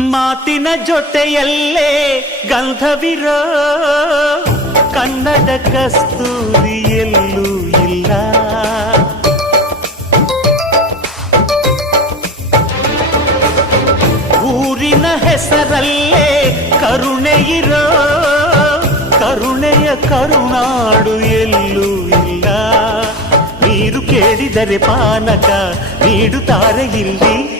ಮಾತಿನ ಜೊತೆಯಲ್ಲೇ ಗಂಧವಿರೋ ಕನ್ನಡ ಕಸ್ತೂರಿಯಲ್ಲೂ ಇಲ್ಲ. ಊರಿನ ಹೆಸರಲ್ಲೇ ಕರುಣೆ ಇರೋ, ಕರುಣೆಯ ಕರುಣಾಡು ಎಲ್ಲೂ ಇಲ್ಲ. ನೀರು ಕೇಳಿದರೆ ಪಾನಕ ನೀಡುತ್ತಾರೆ ಇಲ್ಲಿ.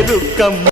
ఎరుకమ్మ